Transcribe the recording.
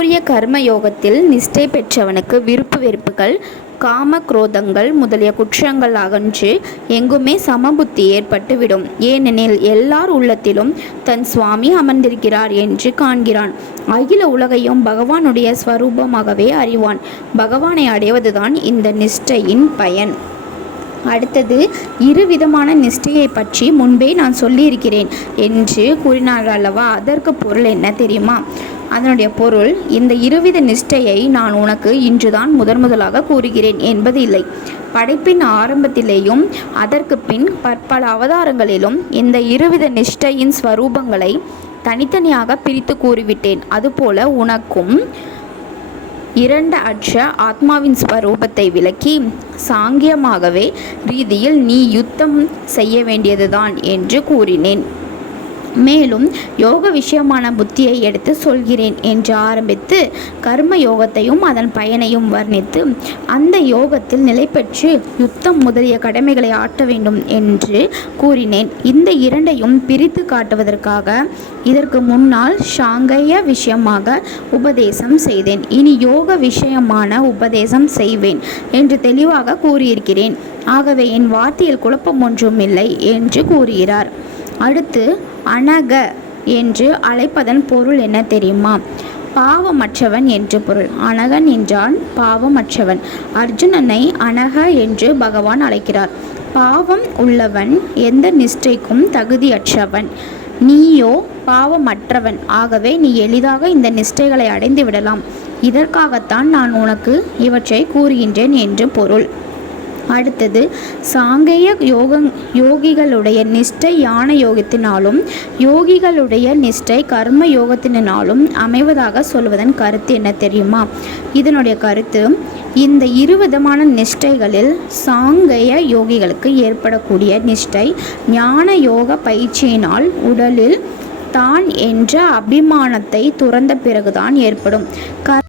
சூரிய கர்ம யோகத்தில் நிஷ்டை பெற்றவனுக்கு விருப்பு வெறுப்புகள் காம குரோதங்கள் முதலிய குற்றங்கள் அகன்று எங்குமே சமபுத்தி ஏற்பட்டுவிடும். ஏனெனில் எல்லார் உள்ளத்திலும் தன் சுவாமி அமர்ந்திருக்கிறார் என்று காண்கிறான். அகில உலகையும் பகவானுடைய ஸ்வரூபமாகவே அறிவான். பகவானை அடைவதுதான் இந்த நிஷ்டையின் பயன். அடுத்தது இரு விதமான நிஷ்டையை பற்றி முன்பே நான் சொல்லியிருக்கிறேன் என்று கூறினார் அல்லவா? அதற்கு பொருள் என்ன தெரியுமா? அதனுடைய பொருள் இந்த இருவித நிஷ்டையை நான் உனக்கு இன்றுதான் முதன் முதலாக கூறுகிறேன் என்பது இல்லை படைப்பின் ஆரம்பத்திலேயும் அதற்கு பின் பற்பல அவதாரங்களிலும் இந்த இருவித நிஷ்டையின் ஸ்வரூபங்களை தனித்தனியாக பிரித்து கூறிவிட்டேன். அதுபோல உனக்கும் இரண்டு அற்ற ஆத்மாவின் ஸ்வரூபத்தை விளக்கி சாங்கியமாகவே ரீதியில் நீ யுத்தம் செய்ய வேண்டியதுதான் என்று கூறினேன். மேலும் யோக விஷயமான புத்தியை எடுத்து சொல்கிறேன் என்று ஆரம்பித்து கர்ம யோகத்தையும் அதன் பயனையும் வர்ணித்து அந்த யோகத்தில் நிலை பெற்று யுத்தம் முதலிய கடமைகளை ஆற்ற வேண்டும் என்று கூறினேன். இந்த இரண்டையும் பிரித்து காட்டுவதற்காக இதற்கு முன்னால் ஷாங்கைய விஷயமாக உபதேசம் செய்தேன். இனி யோக விஷயமான உபதேசம் செய்வேன் என்று தெளிவாக கூறியிருக்கிறேன். ஆகவே என் வார்த்தையில் குழப்பம் ஒன்றும் இல்லை என்று கூறுகிறார். அடுத்து அனக என்று அழைப்பதன் பொருள் என்ன தெரியுமா? பாவமற்றவன் என்று பொருள். அனகன் என்றால் பாவமற்றவன். அர்ஜுனனை அனக என்று பகவான் அழைக்கிறார். பாவம் உள்ளவன் எந்த நிஷ்டைக்கும் தகுதியற்றவன். நீயோ பாவமற்றவன். ஆகவே நீ எளிதாக இந்த நிஷ்டைகளை அடைந்து விடலாம். இதற்காகத்தான் நான் உனக்கு இவற்றை கூறுகின்றேன் என்று பொருள். அடுத்தது சாங்கேய யோக யோகிகளுடைய நிஷ்டை யான யோகத்தினாலும் யோகிகளுடைய நிஷ்டை கர்ம யோகத்தினாலும் அமைவதாக சொல்வதன் கருத்து என்ன தெரியுமா? இதனுடைய கருத்து இந்த இரு விதமான நிஷ்டைகளில் சாங்கேய யோகிகளுக்கு ஏற்படக்கூடிய நிஷ்டை ஞான யோக பயிற்சியினால் உடலில் தான் என்ற அபிமானத்தை துறந்த பிறகுதான் ஏற்படும். க